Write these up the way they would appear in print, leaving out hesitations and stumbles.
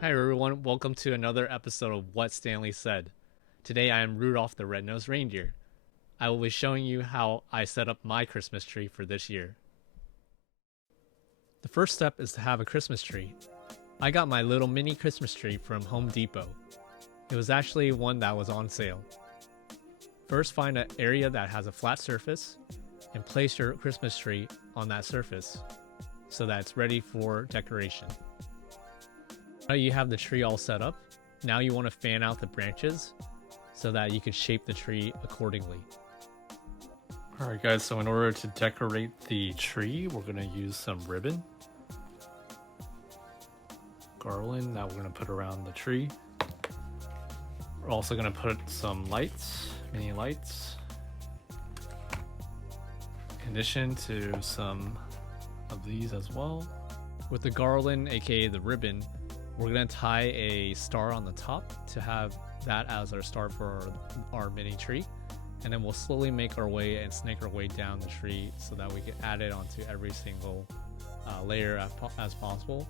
Hi everyone, welcome to another episode of What Stanley Said. Today I am Rudolph the Red-Nosed Reindeer. I will be showing you how I set up my Christmas tree for this year. The first step is to have a Christmas tree. I got my little mini Christmas tree from Home Depot. It was actually one that was on sale. First, find an area that has a flat surface and place your Christmas tree on that surface so that it's ready for decoration. Now you have the tree all set up. Now you want to fan out the branches so that you can shape the tree accordingly. Alright guys, so in order to decorate the tree, we're going to use some ribbon. Garland that we're going to put around the tree. We're also going to put some lights, mini lights. In addition to some of these as well. With the garland, aka the ribbon, we're going to tie a star on the top to have that as our star for our mini tree. And then we'll slowly make our way and snake our way down the tree so that we can add it onto every single layer as possible.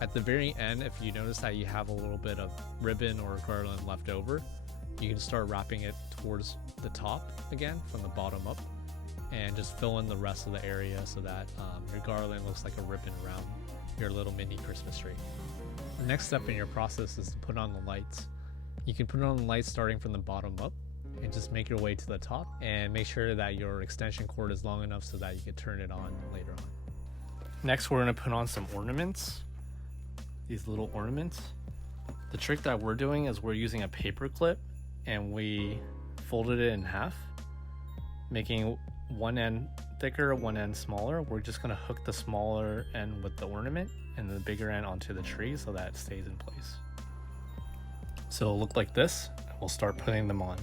At the very end, if you notice that you have a little bit of ribbon or garland left over, you can start wrapping it towards the top again from the bottom up and just fill in the rest of the area so that your garland looks like a ribbon around your little mini Christmas tree. The next step in your process is to put on the lights. You can put on the lights starting from the bottom up and just make your way to the top and make sure that your extension cord is long enough so that you can turn it on later on. Next, we're going to put on some ornaments. These little ornaments. The trick that we're doing is we're using a paper clip and we folded it in half, making one end thicker, one end smaller. We're just going to hook the smaller end with the ornament and the bigger end onto the tree so that it stays in place. So it'll look like this, and we'll start putting them on.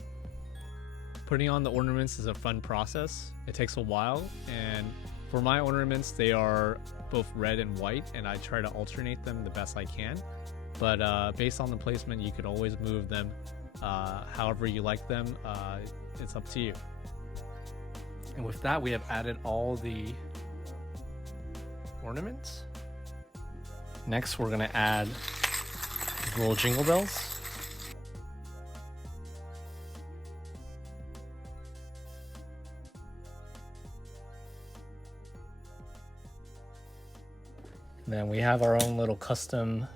Putting on the ornaments is a fun process. It takes a while, and for my ornaments, they are both red and white, and I try to alternate them the best I can. But based on the placement, you could always move them however you like them. It's up to you. And with that, we have added all the ornaments. Next, we're gonna add little jingle bells. And then we have our own little custom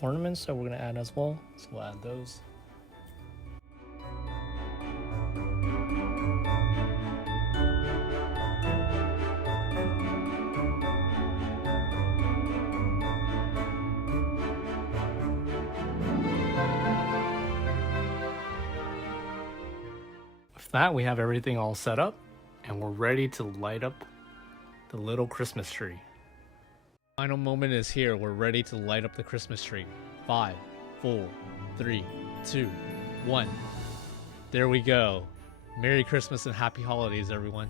ornaments that we're gonna add as well. So we'll add those. With that, we have everything all set up and we're ready to light up the little Christmas tree. Final moment is here. We're ready to light up the Christmas tree. 5, 4, 3, 2, 1. There we go. Merry Christmas and Happy Holidays, everyone.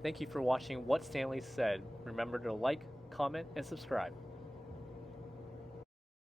Thank you for watching What Stanley Said. Remember to like, comment, and subscribe.